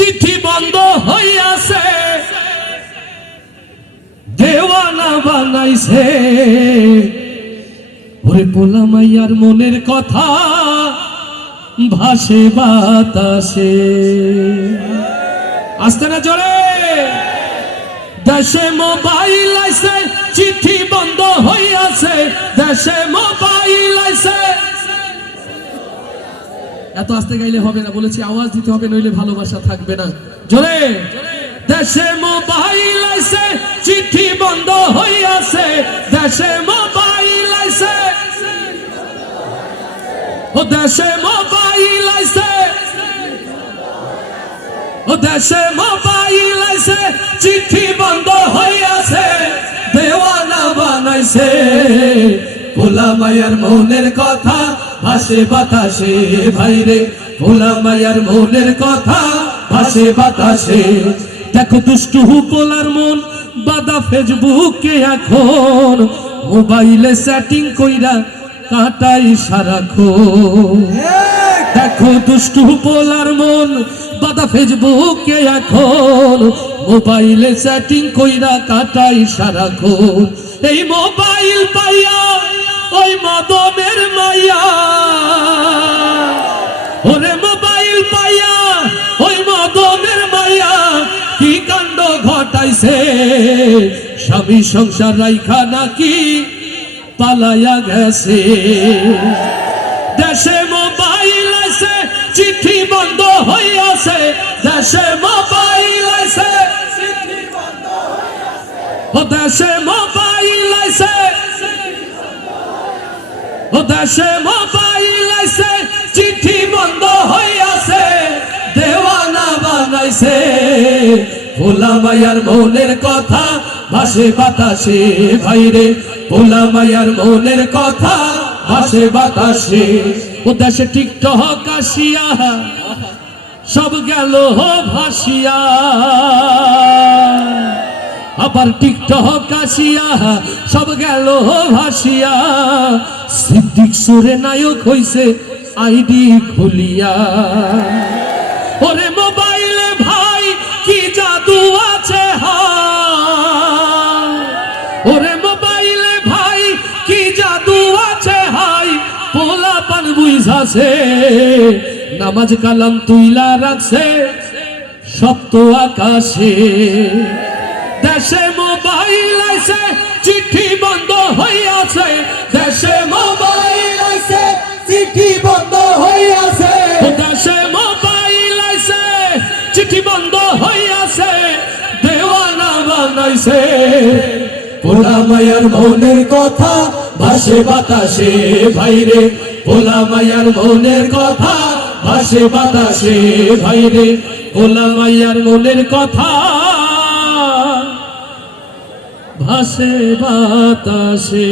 চিঠি বন্ধ হইয়াছে। দেওয়ানা বানাইছে। ওরে পোলা মাইয়ার মনের কথা ভাসে বাতাসে। আসতে না জোরে। দেশে মোবাইল আইছে, চিঠি বন্ধ হইয়াছে। দেশে মোবাইল এত আস্তে গাইলে হবে না। বলেছি, আওয়াজ দিতে হবে, নইলে ভালোবাসা থাকবে না। জোরে! দেশে মোবাইল আইছে, চিঠি বন্ধ হইয়াছে। দেশে মোবাইল আইছে। ও দেশে মোবাইল আইছে। ও দেশে মোবাইল আইছে, চিঠি বন্ধ হইয়াছে। দেওয়ানা বানাইছে। ভোলা মায়ার মনের কথা ভাসে বাতাসে ভাইরে ভোলা মায়ার মনের কথা। ভাসে বাতাসে, দেখো দুষ্টু পোলার মন, বাদা ফেসবুকে এখন। মোবাইলে সেটিং কইরা কাটাই সারাক্ষণ। দেখো দুষ্টু পোলার মন, বাদা ফেসবুকে এখন। মোবাইলে সেটিং কইরা কাটাই সারাক্ষণ। এই মোবাইল পাইয়া ওই মদনের ঘটাইছে স্বামী সংসার রাইখা নাকি পালাইয়া গেছে। দেশে মোবাইল আছে, চিঠি বন্ধ হইয়াছে। দেশে মোবাইল আছে ও দেশে মোবাইল আছে, ও দেশে মোবাইল আছে, চিঠি বন্ধ হইয়াছে। দেওয়ানা বানাইছে ভোলা মায়ার মনের কথা, ভাসে বাতাসে ভাইরে। ভোলা মায়ার মনের কথা, ভাসে বাতাসে। ও দেশে টিকটক আসিয়া, সব গেল হো ভাসিয়া। আবার টিকটক আসিয়া, সব গেল হো ভাসিয়া। সিদ্দিক সুরে নায়ক হইছে, আইডি খুলিয়া। ওরে পান বুঝাছে, নামাজ কালাম তুইলা রাখছে, সপ্ত আকাশে। দেশে মোবাইল আছে চিঠি বন্ধ হইয়াছে। দেশে মোবাইল আইছে, চিঠি বন্ধ হইয়াছে। দেশে মোবাইল আইছে, চিঠি বন্ধ হইয়াছে। দেওয়ানা বানাইছে। পোলা মায়ার মনের কথা ভাসে বাতাসে, ভাইরে, ভোলা মায়ার মনের কথা। ভাসে বাতাসে, ভাইরে, ভোলা মায়ার মনের কথা। ভাসে বাতাসে।